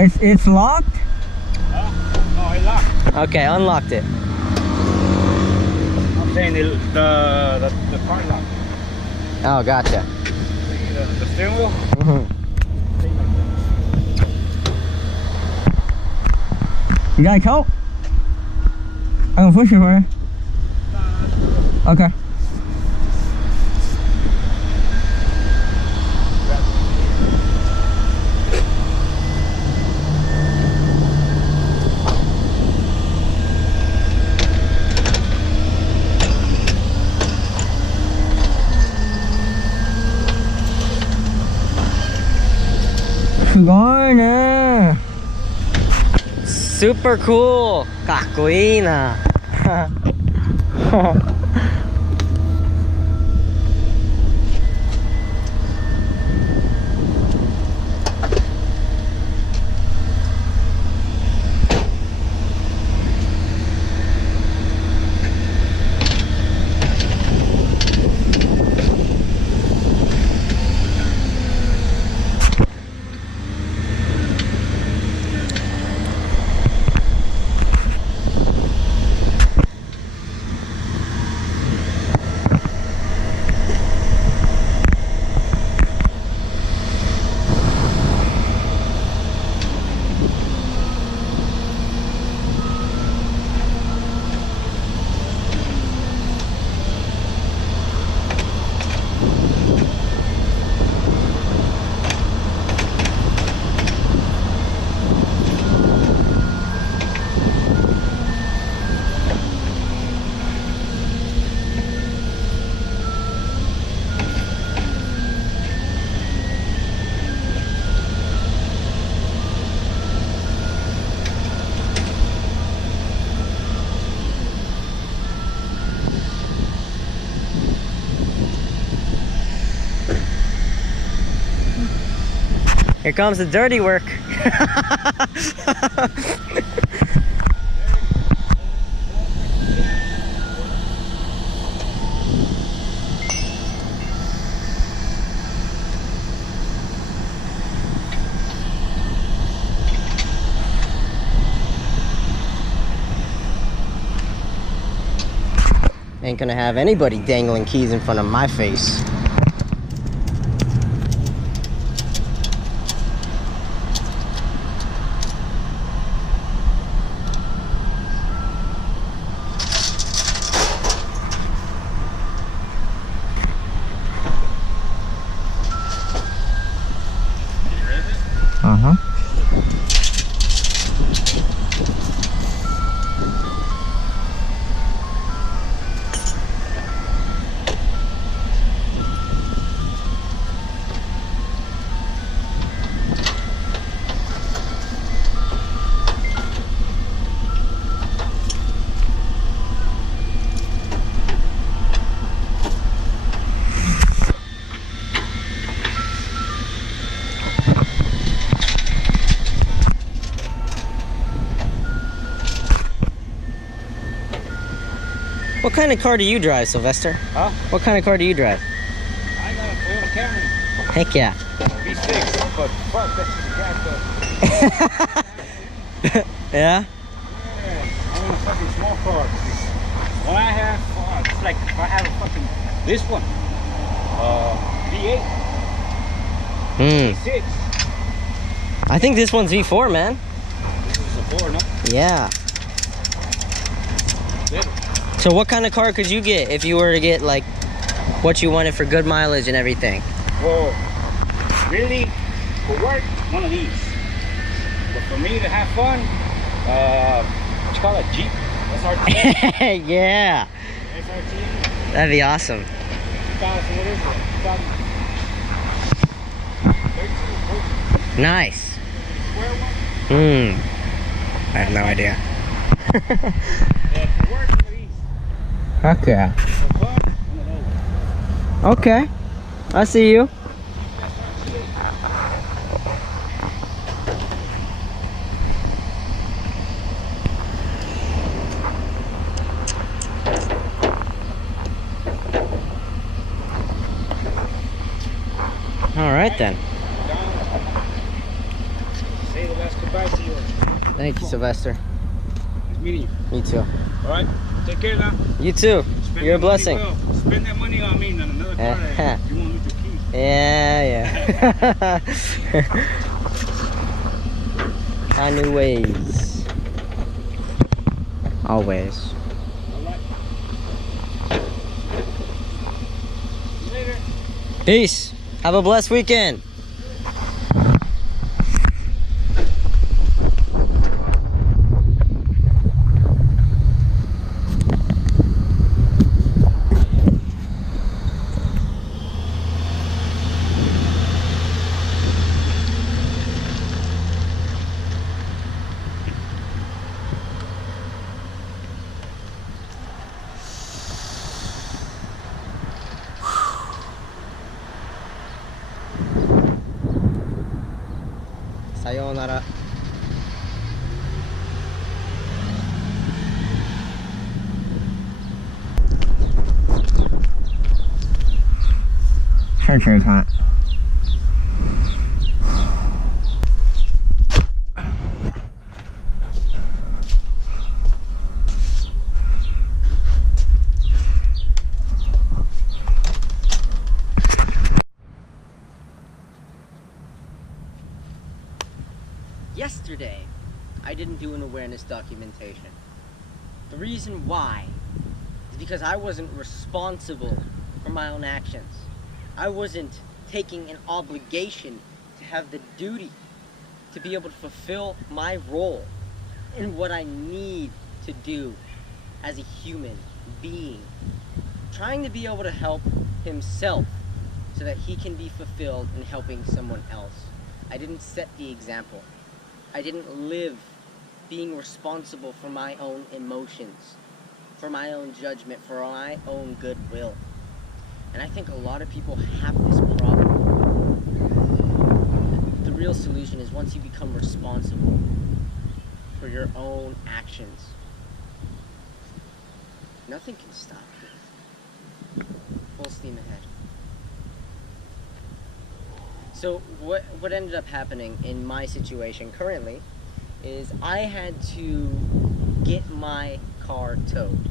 It's locked? No, I locked. Okay, unlocked it. I'm saying the car lock. Oh, gotcha. The steering wheel. You got a coat? I can push it for you. Okay. Garner. Super cool. かっこいいな。Here comes the dirty work. Ain't gonna have anybody dangling keys in front of my face. Uh-huh. What kind of car do you drive, Sylvester? Huh? What kind of car do you drive? I got a Toyota Camry. Heck yeah. V6, but fuck, that's just a gas. Yeah? Yeah, I want a fucking small car. When I have, it's like if I have a fucking, this one, V8, V6. I think this one's V4, man. This is a 4, no? Yeah. Better. So what kind of car could you get if you were to get like what you wanted for good mileage and everything? Well, really, for work, one of these. But for me to have fun, what you call it, Jeep? SRT? Yeah. SRT? That'd be awesome. 2000, what is it? 13, Nice. square one? I have no idea. Yeah, for work, one of these. Okay. For fun, one of those. Okay. I see you. All right then. Say the last Goodbye to you. Thank you, Sylvester. Nice meeting you. Me too. All right. Take care now. You too. Spend You're a that money blessing. well. Spend that money on me, not another car that you won't lose your keys. Yeah. Find new ways. Always. All right. See you later. Peace. Have a blessed weekend. Sayonara. Yesterday, I didn't do an awareness documentation. The reason why is because I wasn't responsible for my own actions. I wasn't taking an obligation to have the duty to be able to fulfill my role in what I need to do as a human being. Trying to be able to help himself so that he can be fulfilled in helping someone else. I didn't set the example. I didn't live being responsible for my own emotions, for my own judgment, for my own goodwill. And I think a lot of people have this problem. The real solution is once you become responsible for your own actions, nothing can stop you. Full steam ahead. So what ended up happening in my situation currently is I had to get my car towed.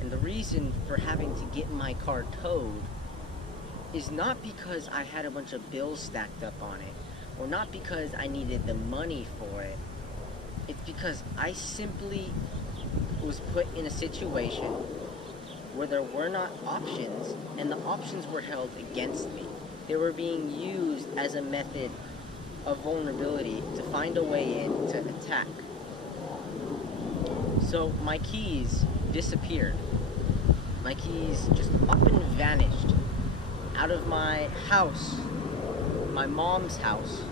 And the reason for having to get my car towed is not because I had a bunch of bills stacked up on it, or not because I needed the money for it. It's because I simply was put in a situation where there were not options, and the options were held against me. They were being used as a method of vulnerability to find a way in to attack. So my keys disappeared. My keys just up and vanished out of my house, my mom's house.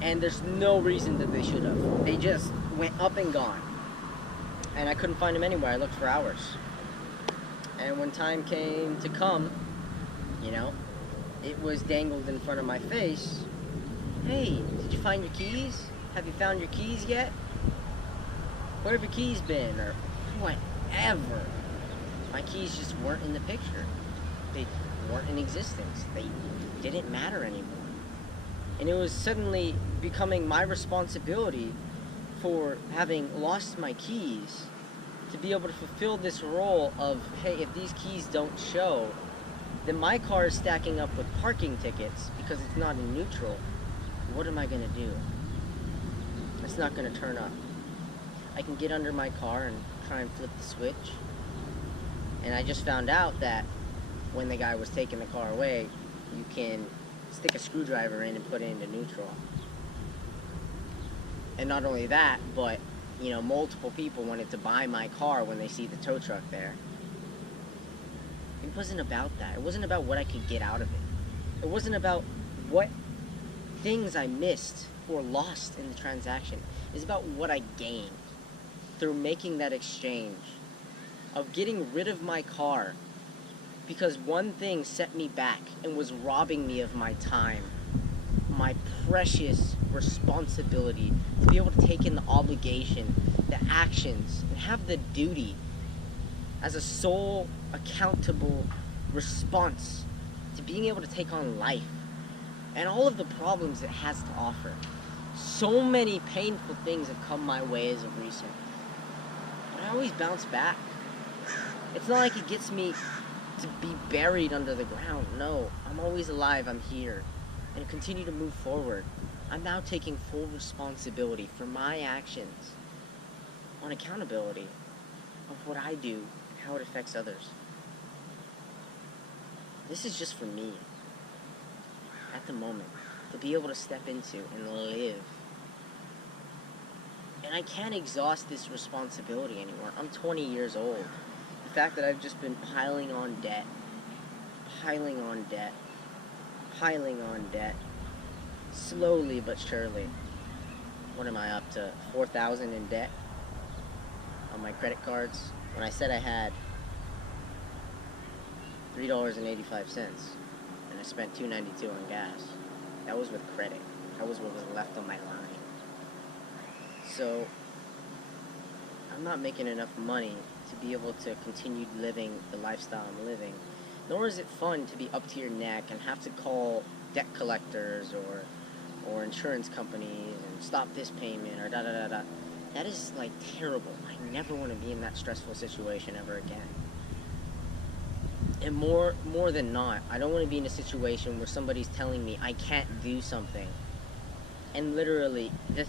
And there's no reason that they should have. They just went up and gone. And I couldn't find them anywhere. I looked for hours. And when time came to come, you know, it was dangled in front of my face. Hey, did you find your keys? Have you found your keys yet? Where have your keys been? Or whatever. My keys just weren't in the picture. They weren't in existence. They didn't matter anymore. And it was suddenly becoming my responsibility for having lost my keys to be able to fulfill this role of, hey, if these keys don't show, then my car is stacking up with parking tickets because it's not in neutral. What am I going to do? It's not going to turn up. I can get under my car and try and flip the switch. And I just found out that when the guy was taking the car away, you can stick a screwdriver in and put it into neutral. And not only that, but, you know, multiple people wanted to buy my car when they see the tow truck there. It wasn't about that. It wasn't about what I could get out of it. It wasn't about what things I missed or lost in the transaction. It's about what I gained through making that exchange of getting rid of my car because one thing set me back and was robbing me of my time, my precious responsibility to be able to take in the obligation, the actions, and have the duty as a sole accountable response to being able to take on life and all of the problems it has to offer. So many painful things have come my way as of recent. But I always bounce back. It's not like it gets me to be buried under the ground. No, I'm always alive. I'm here. And continue to move forward. I'm now taking full responsibility for my actions on accountability of what I do and how it affects others. This is just for me. At the moment. To be able to step into and live. And I can't exhaust this responsibility anymore. I'm 20 years old. The fact that I've just been piling on debt, slowly but surely. What am I up to? 4,000 in debt on my credit cards. When I said I had $3.85, and I spent $2.92 on gas. That was with credit. That was what was left on my line. So, I'm not making enough money to be able to continue living the lifestyle I'm living. Nor is it fun to be up to your neck and have to call debt collectors or insurance companies and stop this payment or da-da-da-da. That is, like, terrible. I never want to be in that stressful situation ever again. And more than not, I don't want to be in a situation where somebody's telling me I can't do something. And literally, the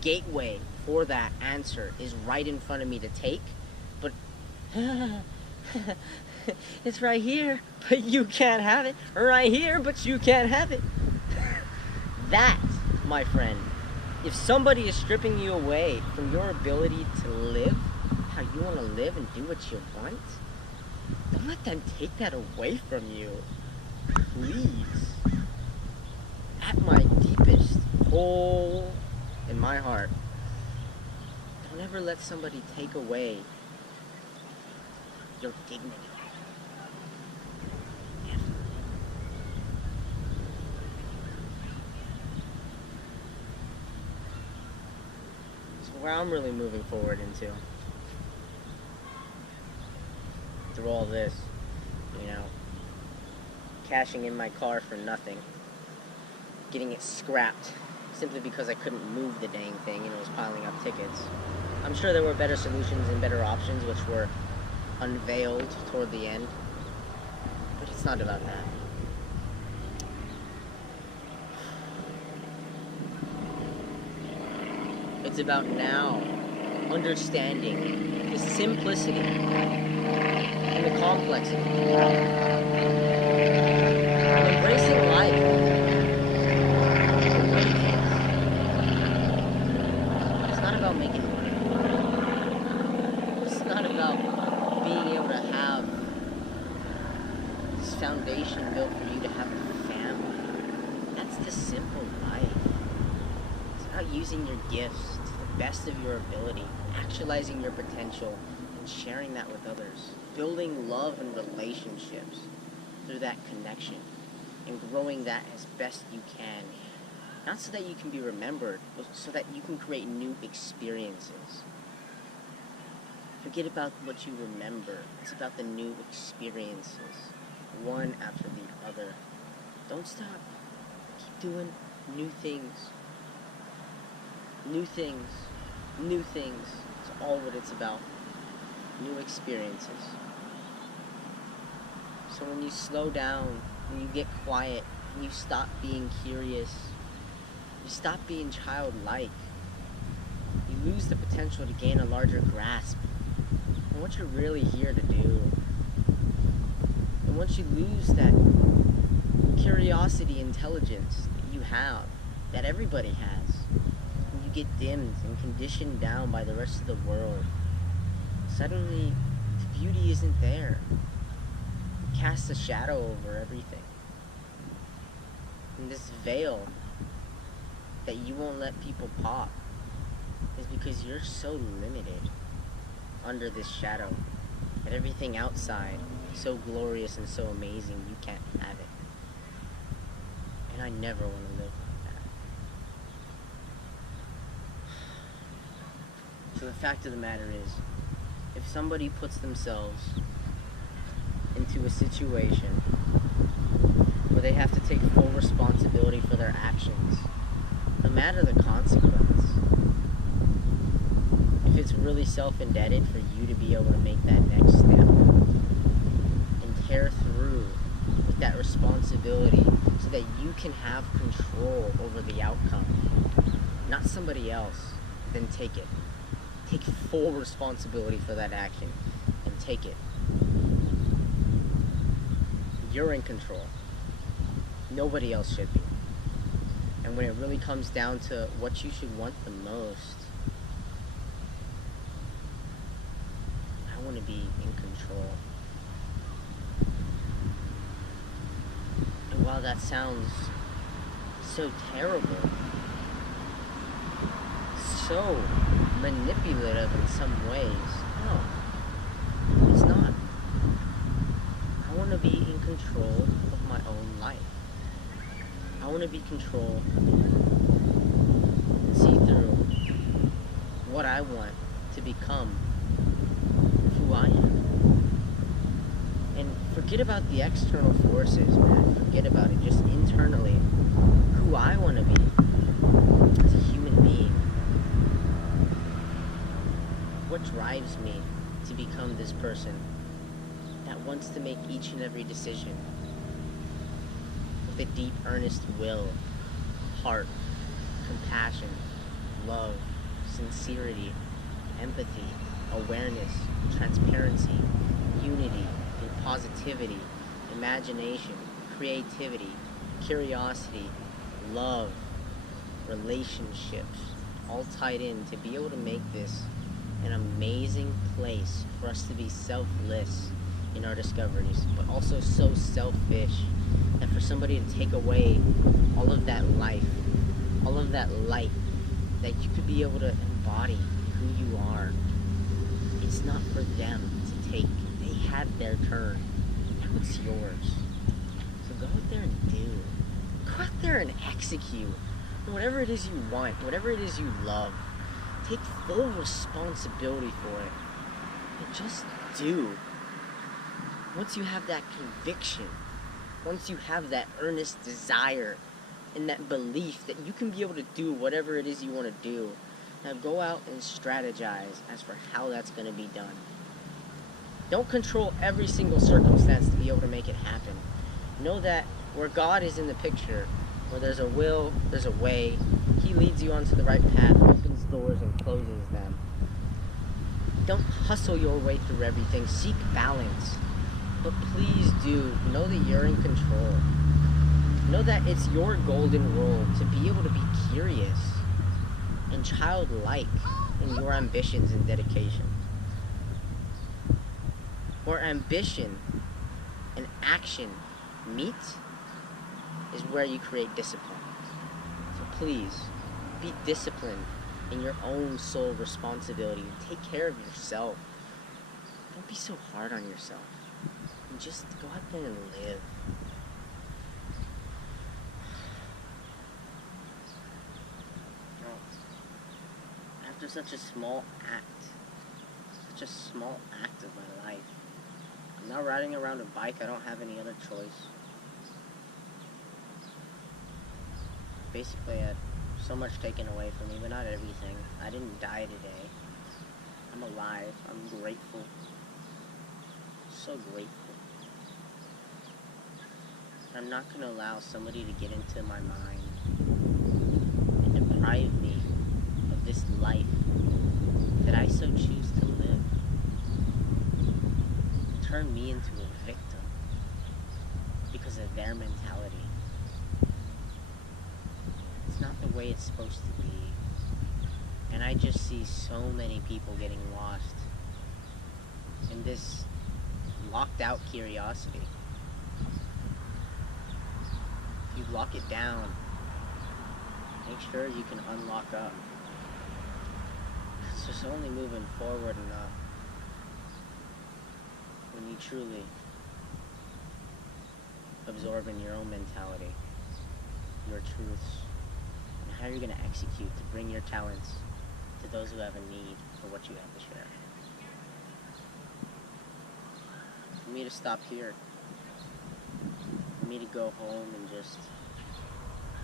gateway for that answer is right in front of me to take, but it's right here, but you can't have it. Right here, but you can't have it. That, my friend, if somebody is stripping you away from your ability to live how you want to live and do what you want, don't let them take that away from you. Please. At my deepest hole in my heart, don't ever let somebody take away your dignity. Ever. So where I'm really moving forward into, through all this, cashing in my car for nothing, getting it scrapped simply because I couldn't move the dang thing and it was piling up tickets. I'm sure there were better solutions and better options which were unveiled toward the end, but it's not about that. It's about now understanding the simplicity and the complexity, and embracing life. It's not about making money. It's not about being able to have this foundation built for you to have a family. That's the simple life. It's about using your gifts to the best of your ability, actualizing your potential, and sharing that with others. Building love and relationships through that connection and growing that as best you can. Not so that you can be remembered, but so that you can create new experiences. Forget about what you remember. It's about the new experiences, one after the other. Don't stop. Keep doing new things. New things. New things. It's all what it's about. New experiences. So when you slow down, when you get quiet, and you stop being curious, you stop being childlike, you lose the potential to gain a larger grasp on what you're really here to do. And once you lose that curiosity, intelligence that you have, that everybody has, and you get dimmed and conditioned down by the rest of the world, suddenly the beauty isn't there. It casts a shadow over everything. And this veil that you won't let people pop is because you're so limited under this shadow that everything outside is so glorious and so amazing you can't have it. And I never want to live like that. So the fact of the matter is, if somebody puts themselves into a situation where they have to take full responsibility for their actions, no matter the consequence, if it's really self-indebted for you to be able to make that next step and tear through with that responsibility so that you can have control over the outcome, not somebody else, then take it. Take full responsibility for that action and take it. You're in control. Nobody else should be. And when it really comes down to what you should want the most, I want to be in control. And while that sounds so terrible, so manipulative in some ways, no, it's not. I want to be in control of my own life. I want to be control and see through what I want to become, who I am. And forget about the external forces, man. Forget about it. Just internally, who I want to be as a human being. What drives me to become this person that wants to make each and every decision with a deep, earnest will, heart, compassion, love, sincerity, empathy, awareness, transparency, unity, through positivity, imagination, creativity, curiosity, love, relationships, all tied in to be able to make this an amazing place for us to be selfless in our discoveries, but also so selfish that for somebody to take away all of that life, all of that light that you could be able to embody who you are, it's not for them to take. They had their turn. Now it's yours. So go out there and do. Go out there and execute. Whatever it is you want, whatever it is you love, take full responsibility for it. And just do. Once you have that conviction, once you have that earnest desire and that belief that you can be able to do whatever it is you want to do, now go out and strategize as for how that's going to be done. Don't control every single circumstance to be able to make it happen. Know that where God is in the picture, where there's a will, there's a way. He leads you onto the right path, opens doors and closes them. Don't hustle your way through everything. Seek balance. But please do know that you're in control. Know that it's your golden role to be able to be curious and childlike in your ambitions and dedication. Where ambition and action meet is where you create discipline. So please, be disciplined in your own sole responsibility. Take care of yourself. Don't be so hard on yourself. And just go out there and live. After such a small act of my life, I'm now riding around a bike. I don't have any other choice. Basically, I had so much taken away from me, but not everything. I didn't die today. I'm alive. I'm grateful. So grateful. I'm not going to allow somebody to get into my mind and deprive me of this life that I so choose to live. Turn me into a victim because of their mentality. It's not the way it's supposed to be. And I just see so many people getting lost in this locked out curiosity. If you lock it down, make sure you can unlock up. It's just only moving forward enough when you truly absorb in your own mentality, your truths, and how you're going to execute to bring your talents to those who have a need for what you have to share. For me to stop here, for me to go home and just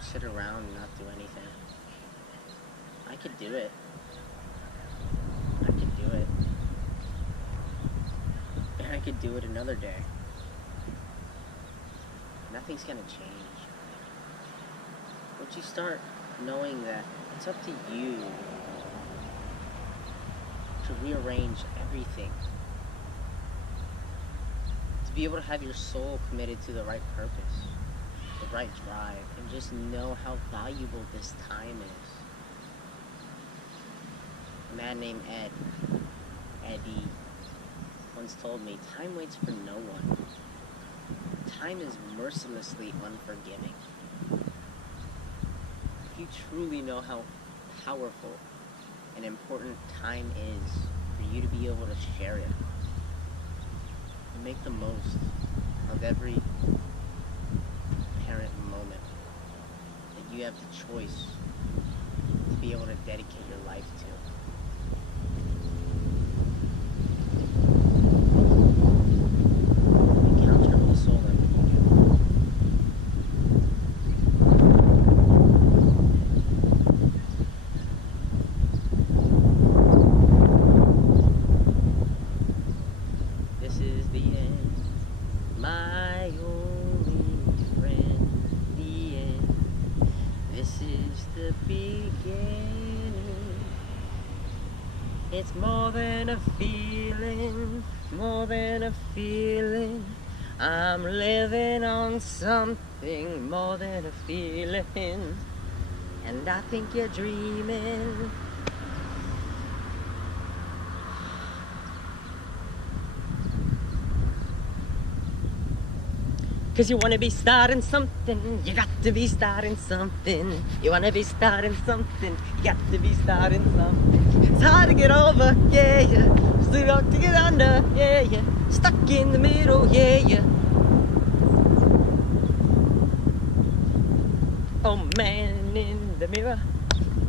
sit around and not do anything, I could do it. I could do it. And I could do it another day. Nothing's gonna change. Once you start knowing that it's up to you to rearrange everything, to be able to have your soul committed to the right purpose, the right drive, and just know how valuable this time is. A man named Eddie, once told me, time waits for no one. Time is mercilessly unforgiving. If you truly know how powerful and important time is for you to be able to share it, and make the most of every apparent moment that you have the choice to be able to dedicate your life to. Count your whole soul in what you do. This is the end, my only friend, the end. This is the beginning. It's more than a feeling, more than a feeling. I'm living on something more than a feeling. And I think you're dreaming. Cause you wanna be starting something, you got to be starting something. You wanna be starting something, you got to be starting something. It's hard to get over, yeah, yeah. Still hard to get under, yeah, yeah. Stuck in the middle, yeah, yeah. Oh man in the mirror,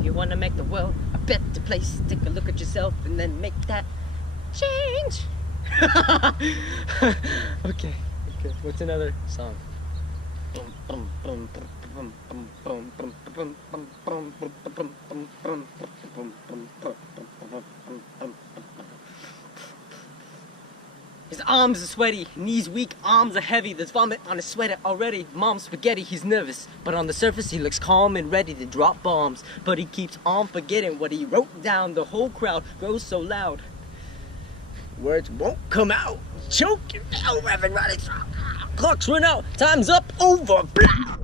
you wanna make the world a better place. Take a look at yourself and then make that change. Okay. Okay, what's another song? His arms are sweaty, knees weak, arms are heavy. There's vomit on his sweater already. Mom's spaghetti, he's nervous, but on the surface he looks calm and ready to drop bombs. But he keeps on forgetting what he wrote down. The whole crowd grows so loud, words won't come out. Choking out, everybody. Clocks run out. Time's up. Over. Blah.